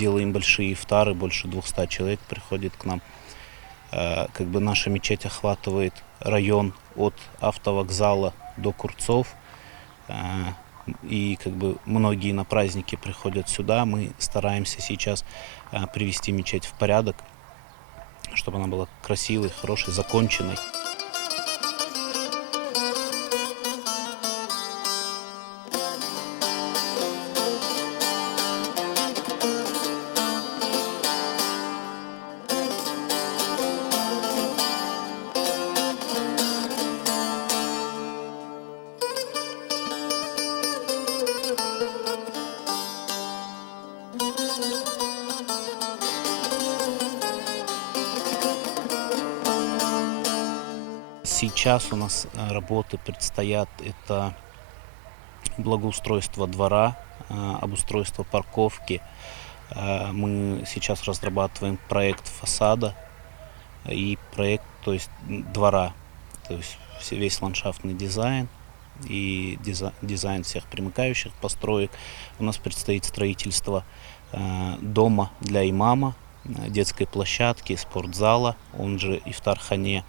делаем большие ифтары, больше 200 человек приходит к нам. Как бы наша мечеть охватывает район от автовокзала до Курцов. И как бы многие на праздники приходят сюда. Мы стараемся сейчас привести мечеть в порядок, чтобы она была красивой, хорошей, законченной. Сейчас у нас работы предстоят. Это благоустройство двора, обустройство парковки. Мы сейчас разрабатываем проект фасада и проект, то есть двора, то есть весь ландшафтный дизайн и дизайн всех примыкающих построек. У нас предстоит строительство дома для имама, детской площадки, спортзала, он же ифтар-хане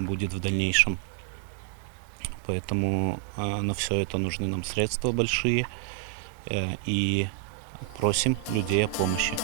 будет в дальнейшем. Поэтому на все это нужны нам средства большие и просим людей о помощи.